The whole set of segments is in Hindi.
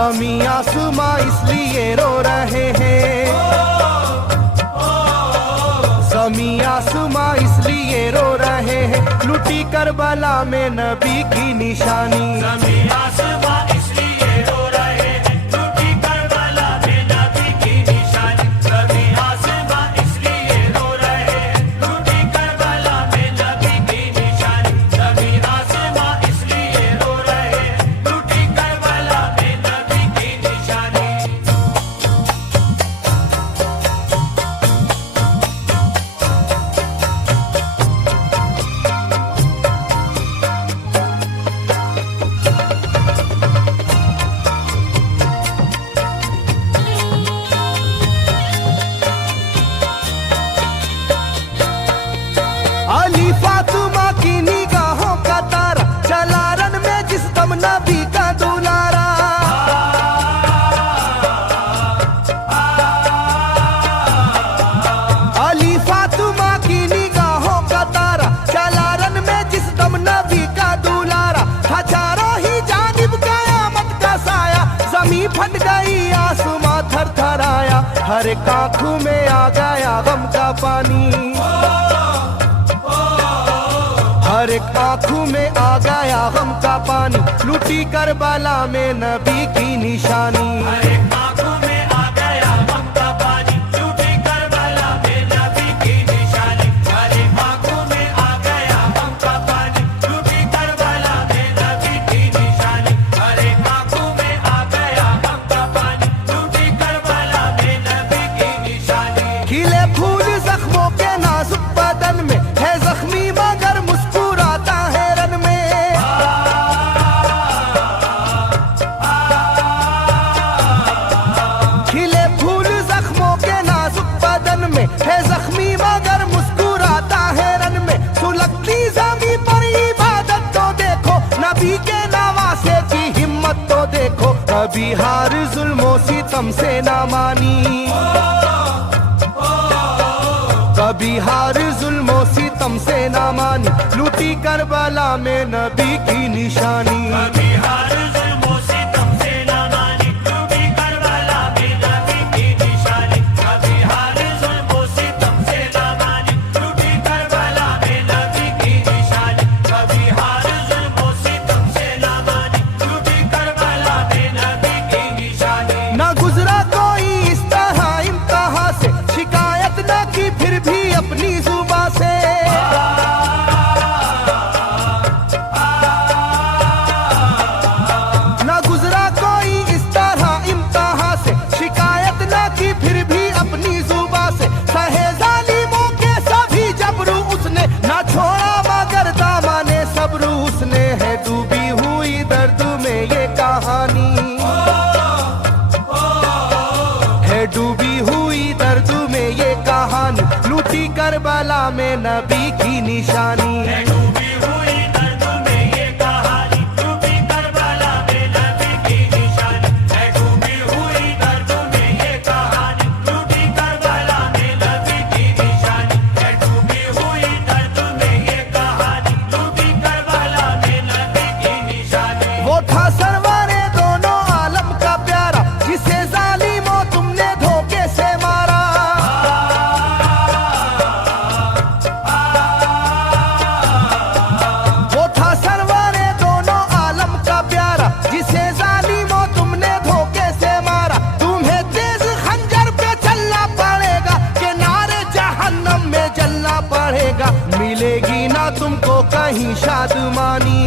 ज़मीं आसमां इसलिए रो रहे हैं, ज़मीं आसमां इसलिए रो रहे हैं, लुटी करबला में नबी की निशानी। ज़मीं आसमां इसलिए रो रहे हैं, लुटी करबला में नबी की निशानी। ज़मीं आसमां इसलिए रो रहे हैं, लुटी करबला में नबी की निशानी। ज़मीं आसमां इसलिए रो रहे हैं, लुटी करबला में नबी की निशानी। अली फातिमा की निगाहों का तारा, चला रन में जिस दम नबी का दुलारा। अली फातिमा की निगाहों का तारा, चला रन में जिस दम नबी का दुलारा। था चारों ही जानिब कयामत का साया, जमीन फट गई आसमां थर थराया। हर एक आंखों में आ गया गम का पानी, हर एक आंखों में आ गया गम का पानी, लुटी करबला में नबी की निशानी। हर एक आंखों में आ गया गम का पानी, लुटी करबला में नबी की निशानी। हर एक आंखों में आ गया गम का पानी, लुटी करबला में नबी की निशानी। हर एक आंखों में आ गया गम का पानी, लुटी करबला में नबी की निशानी। खिले फूल जख्मों के नाजुक बदन में, है जख्मी मगर मुस्कुराता है रन में। खिले फूल जख्मों के नाजुक बदन में, है जख्मी मगर मुस्कुराता है रन में। सुलगती ज़मीं पर इबादत तो देखो, नबी के नवासे की हिम्मत तो देखो। कभी हार जुल्मों सितम से ना मानी, कभी हार जुल्मों सितम से ना मानी, लुटी करबला में नबी की निशानी। कभी हार जुल्मों सितम से ना मानी, लुटी करबला में नबी की निशानी। कभी हार जुल्मों सितम से ना मानी, लुटी करबला में नबी की निशानी। कभी हार जुल्मों सितम से ना मानी, लुटी करबला में नबी की निशानी। ना गुजरा कोई इस तरह इम्तिहा से, शिकायत न की फिर भी अपनी जुबां से। ना गुजरा कोई इस तरह इम्तिहा से, शिकायत न की फिर भी अपनी जुबां से। सहे जालिमों के सभी जबरू उसने, ना छोड़ा मगर दामने सब्रू उसने। है डूबी हुई दर्द में ये कहानी, है डूबी हुई दर्द में ये कहानी, लूटी करबला में नबी की निशानी। है डूबी हुई दर्द में ये कहानी, लुटी करबला में नबी की निशानी। है डूबी हुई दर्द में ये कहानी, लुटी करबला में नबी की निशानी। है डूबी हुई दर्द में ये कहानी, लुटी करबला में नबी की निशानी। वो था सरवारे दोनों आलम का प्यारा, जिसे जालिमों तुमने धोखे से मारा। वो था सरवारे दोनों आलम का प्यारा, जिसे जालिमों तुमने धोखे से मारा। तुम्हें तेज खंजर पे चलना पड़ेगा, कि नारे जहन्नम में जलना पड़ेगा। मिलेगी ना तुमको कहीं शादमानी,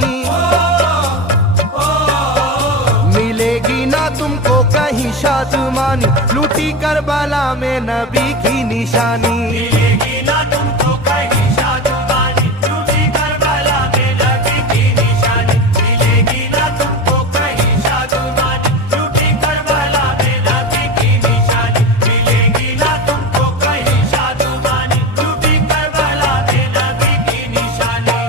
मिलेगी ना तुमको कहीं शादमानी, लूटी करबला में नबी की निशानी। मिलेगी ना तुमको कहीं शादमानी, लुटी करबला में नबी की निशानी। मिलेगी ना तुमको कहीं शादमानी, लुटी करबला में नबी की निशानी। मिलेगी ना तुमको कहीं शादमानी, लुटी करबला में नबी की निशानी।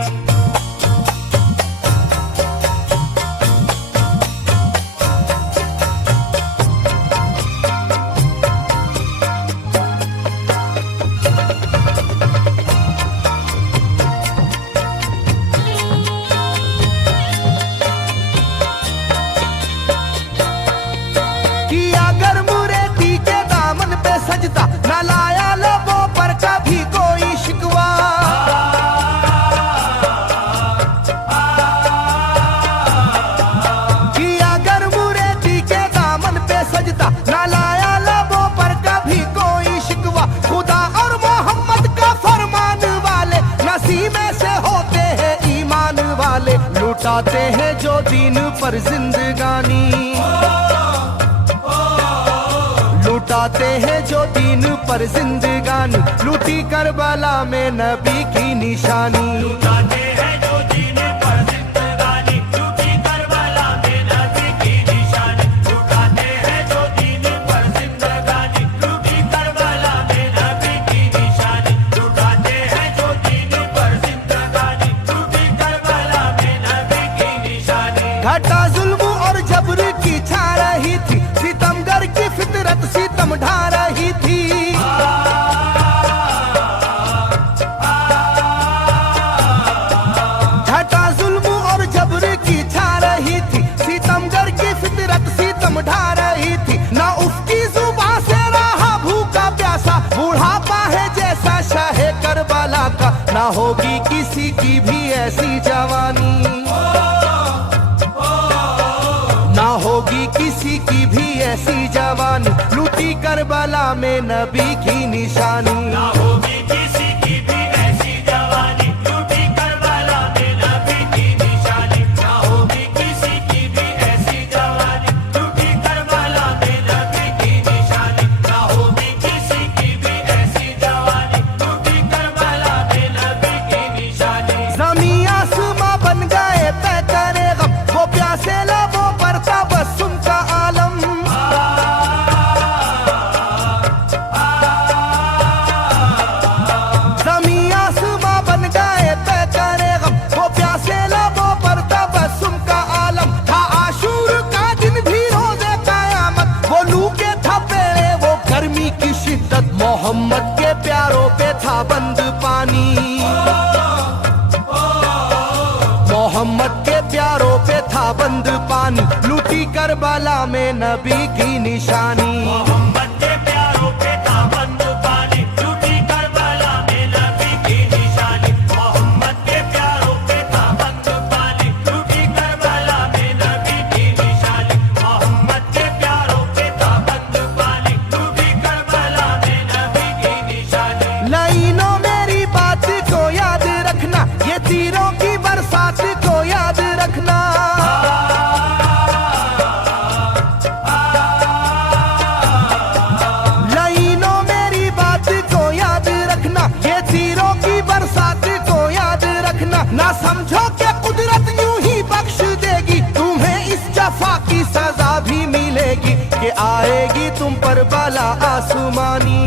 उसी में से होते हैं ईमान वाले, लुटाते हैं जो दीन पर जिंदगानी, लुटाते हैं जो दीन पर जिंदगानी, लूटी करबला में नबी की निशानी। लुटाते हैं जो दीन पर जिंदगानी, लूटी करबला में नबी की निशानी। लुटाते हैं जो दीन पर जिंदगानी, लूटी करबला में नबी की निशानी। लुटाते हैं जो दीन पर जिंदगानी, लूटी करबला में नबी की निशानी। घटा जुल्म और जबर की छा रही थी, सितमगर की फितरत सितम ढा रही थी। घटा जुल्म और जबर की छा रही थी, सितमगर की फितरत सितम ढा रही थी। ना उसकी जुबान से रहा भूखा प्यासा, बुढ़ापा है जैसा शाहे करबला का, ना होगी किसी की भी ऐसी जवानी, ना होगी किसी की भी ऐसी जवानी, लूटी करबला में नबी की निशानी। ना होगी किसी की भी ऐसी जवानी, लूटी करबला में नबी की निशानी। ना होगी किसी की भी ऐसी जवानी, लूटी करबला में नबी की निशानी। ना होगी किसी की भी ऐसी जवानी, लूटी करबला में नबी की निशानी। ज़मीं आसमां बन गए तय करे गम, वो प्यासे लबों पर तबस्सुम का आलम। ज़मीं आसमां बन गए तय करे गम, वो प्यासे लबों पर तबस्सुम का आलम। था आशूर का दिन भी रोज़े क़यामत, वो लू के थपेड़े वो गर्मी की शिद्दत, मोहम्मद के प्यारों पे था बंद पानी, मोहम्मद के प्यारों पे था बंद पानी, लूटी करबला में नबी की निशानी। मोहम्मद के प्यारों पे था बंद पानी, लूटी करबला में नबी की निशानी। मोहम्मद के प्यारों पे था बंद पानी, लूटी करबला में नबी की निशानी। मोहम्मद के प्यारों पे था बंद पानी, लूटी करबला में नबी की निशानी। लाइनों मेरी बात को याद रखना, ये तीरों की बरसात को याद रखना। लाइनों मेरी बात को याद रखना, ये तीरों की बरसात को याद रखना। ना समझो कि कुदरत यूं ही बख्श देगी, तुम्हें इस जफा की सजा भी मिलेगी, कि आएगी तुम पर बला आसमानी,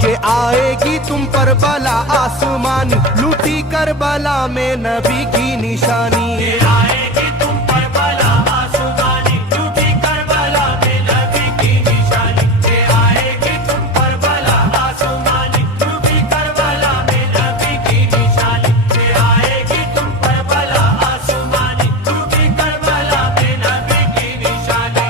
कि आएगी तुम पर बला आसमानी, लूटी करबला में नबी की निशानी। ये आएगी तुम पर बला आसमानी, लूटी करबला में नबी की निशानी। ये आएगी तुम पर बला आसमानी, लूटी करबला में नबी की निशानी। ये आएगी तुम पर बला आसमानी, लूटी करबला में नबी की निशानी।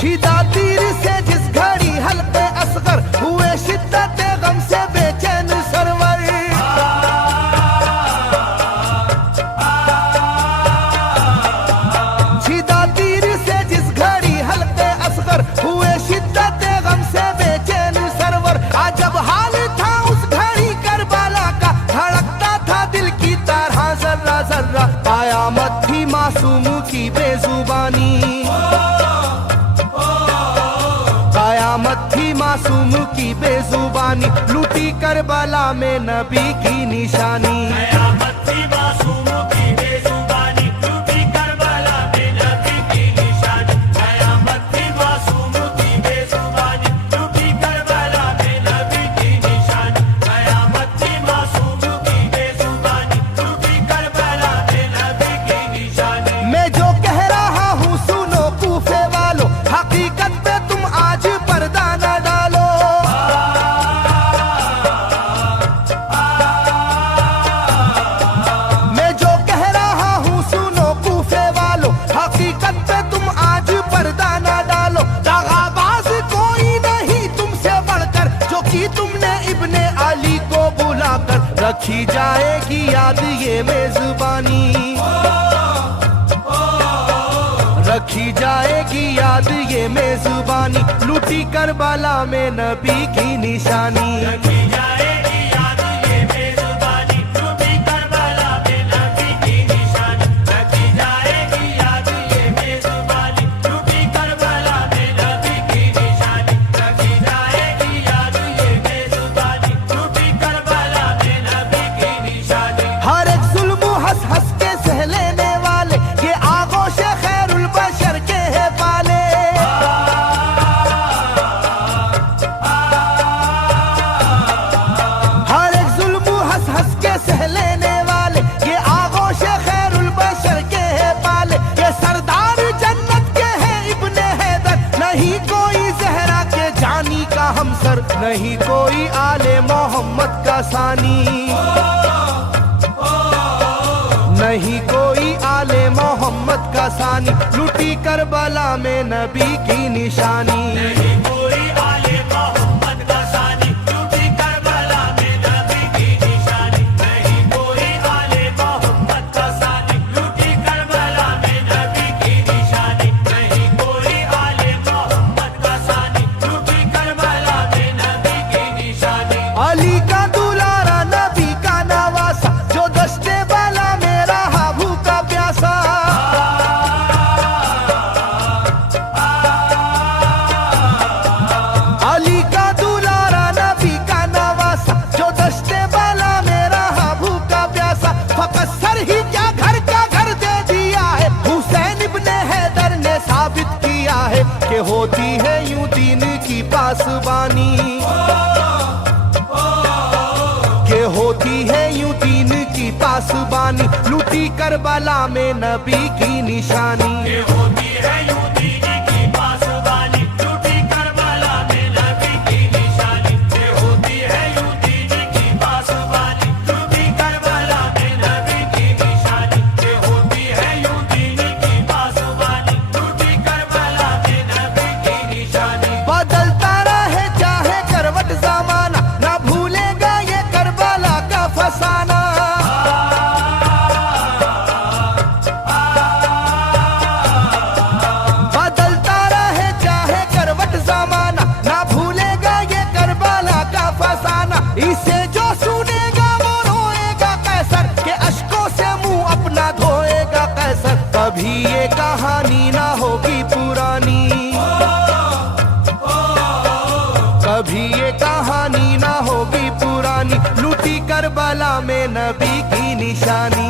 छिदा तीर से जिस घड़ी हल्के असगर हुए, शिद्दत गम से बेचैन सरवर। छिदा तीर से जिस घड़ी हल्के असगर हुए, शिद्दत गम से बेचैन सरवर। अजब हाल था उस घड़ी करबला का, धड़कता था दिल की तरह जर्रा जर्रा। कयामत थी मासूम की बेजुबानी, कयामत थी मासूम की बेजुबानी, लूटी करबला में नबी की निशानी। कयामत थी मासूम की बेजुबानी, लूटी करबला में नबी की निशानी। कयामत थी मासूम की बेजुबानी, लूटी करबला में नबी की निशानी। कयामत थी मासूम की बेजुबानी, लूटी करबला में नबी की निशानी। मैं जो कह रहा हूँ सुनो कूफे वालों, हकीकत पे तुम आज पर्दा न डालो। मैं जो कह रहा हूँ रखी जाएगी याद ये मेजबानी, रखी जाएगी याद ये मेजबानी, लूटी करबला में नबी की निशानी। रखी जाएगी याद ये मेजबानी, लूटी करबला में नबी की निशानी। रखी जाएगी याद ये मेजबानी, लूटी करबला में नबी की निशानी। रखी जाएगी याद ये मेजबानी, लूटी करबला में नबी की निशानी। हर एक जुल्म हंस हंस के सह लेने वाले, ये आगोश खैरुल बशर के है पाले। हर एक जुल्म हंस हंस के सह लेने वाले, ये आगोश खैरुल बशर के है पाले। ये सरदार जन्नत के हैं इब्ने हैदर, नहीं कोई जहरा के जानी का हमसर, नहीं कोई आले मोहम्मद का सानी, नहीं कोई आले मोहम्मद का सानी, लूटी करबला में नबी की निशानी। नहीं कोई आले मोहम्मद का सानी, लूटी करबला में नबी की निशानी। नहीं कोई आले मोहम्मद का सानी, लूटी करबला में नबी की निशानी। नहीं कोई आले मोहम्मद का सानी, लूटी करबला में नबी की निशानी। अली का दुलारा नबी का नवासा, जो दस्ते वाला में रहा भूखा प्यासा। अली का दुलारा नबी का नवासा, जो दस्ते वाला में रहा भूखा प्यासा। फकत सर ही क्या घर का घर दे दिया है, हुसैन इब्ने हैदर ने साबित किया है कि होती है यूं दीन की पासबानी, के होती है यूं दीन की पासबानी, लूटी करबला में नबी की निशानी। ये होती है यूं दीन की पासबानी, लूटी करबला में नबी की निशानी। ये होती है यूं दीन की पासबानी, लूटी करबला में नबी की निशानी। ये होती है यूं दीन की पासबानी, लूटी करबला में नबी की निशानी। बदलता रहे चाहे करवट जमाना, ना भूलेगा ये करबला का फसाना। बदलता रहे चाहे करवट जमाना, ना भूलेगा ये करबला का फसाना। इसे जो सुनेगा वो रोएगा कैसर, के अश्कों से मुंह अपना धोएगा कैसर। कभी ये कहानी ना होगी पुरानी, कभी ये कहानी ना होगी पुरानी, लूटी करबला में नबी की निशानी।